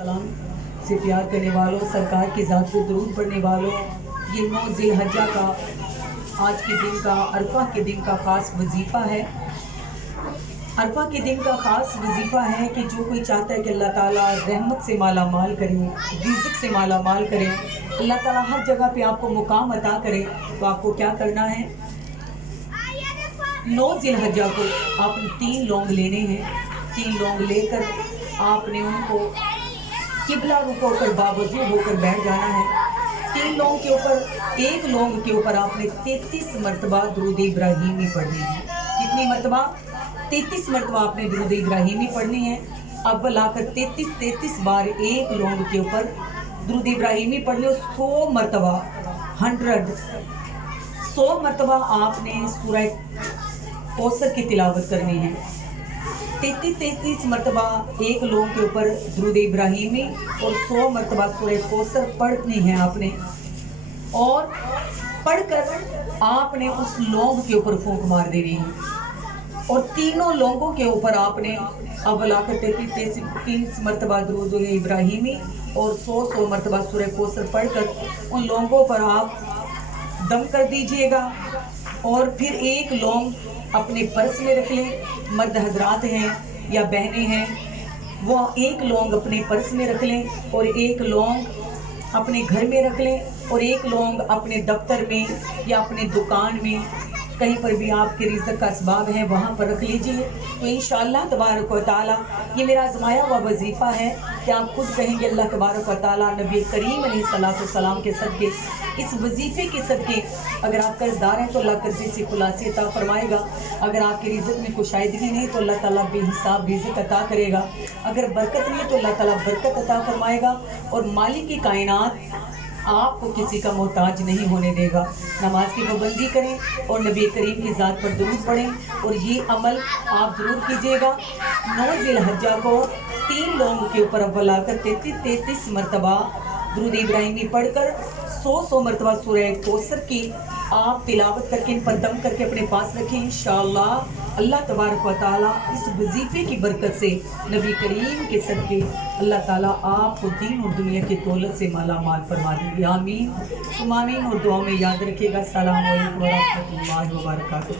सलाम से प्यार करने वालों, सरकार की ज़ात पे दुरूद पढ़ने वालों, ये 9 ज़िलहज्जा का आज के दिन का अरफा के दिन का ख़ास वजीफ़ा है। अरफा के दिन का ख़ास वजीफ़ा है कि जो कोई चाहता है कि अल्लाह ताला रहमत से माला माल करे, रिज़्क़ से माला माल करे, अल्लाह ताला हर जगह पे आपको मुकाम अता करे, तो आपको क्या करना है? 9 ज़िलहज्जा को आपने 3 लौंग लेने हैं। 3 लौंग लेकर आपने उनको किबला रुख होकर बावजू होकर बैठ जाना है। 3 लौंग के ऊपर, एक लौंग के ऊपर आपने 33 मरतबा दुरूद इब्राहीमी पढ़नी है। कितनी मरतबा? 33 मरतबा आपने दुरूद इब्राहीमी पढ़नी है। अब लाकर 33 बार एक लौंग के ऊपर दुरूद इब्राहीमी पढ़नी है। 100 मरतबा आपने सूरह कौसर की तिलावत करनी है। 33 मरतबा एक लौंग के ऊपर दुरूद इब्राहीमी और 100 मरतबा सूरह कौसर पढ़नी है आपने। और पढ़कर आपने उस लौंग के ऊपर फूंक मार देनी है और तीनों लौंगों के ऊपर आपने अब लाकर 33 मरतबा दुरूद इब्राहीमी और 100 मरतबा सूरह कौसर पढ़कर उन लौंगों पर आप दम कर दीजिएगा। और फिर एक लौंग अपने पर्स में रख लें। मर्द हजरात हैं या बहनें हैं, वो एक लौंग अपने पर्स में रख लें और एक लौंग अपने घर में रख लें और एक लौंग अपने दफ्तर में या अपने दुकान में, कहीं पर भी आपके रिज़्क़ का असबाब है वहाँ पर रख लीजिए। तो इंशाअल्लाह तबारक व तआला ये मेरा आज़माया हुआ वजीफ़ा है कि आप खुद कहेंगे अल्लाह तबारक व तआला नबी करीम अलैहिस्सलाम के सदक़े, इस वजीफ़े के सदक़े अगर आप कर्ज़दार हैं तो अल्लाह कर्ज़े से खुलासे अता फरमाएगा। अगर आपके रिज़्क़ में कुशाइदगी नहीं तो अल्लाह ताला बेहिसाब रिज़्क़ अता करेगा। अगर बरकत नहीं तो अल्लाह ताला बरकत अता फरमाएगा और मालिक की कायनात आपको किसी का मोहताज नहीं होने देगा। नमाज की पाबंदी करें और नबी करीम की ज़ात पर दुरूद पढ़ें और ये अमल आप ज़रूर कीजिएगा। 9 ज़िलहज्जा को 3 लोगों के ऊपर अव्वल आकर 33 मरतबा दुरूद इब्राहीमी पढ़कर 100 मरतबा सूरह कौसर की आप तिलावत करके इन पर दम करके अपने पास रखें। इंशाअल्लाह अल्लाह तबारक व तआला इस वजीफ़े की बरकत से नबी करीम के सदक़े अल्लाह ताला आपको दीन और दुनिया की दौलत से माला माल फरमा देंगे। आमीन सुम आमीन। और दुआ में याद रखिएगा। अस्सलामु अलैकुम व रहमतुल्लाहि व बरकातुहू।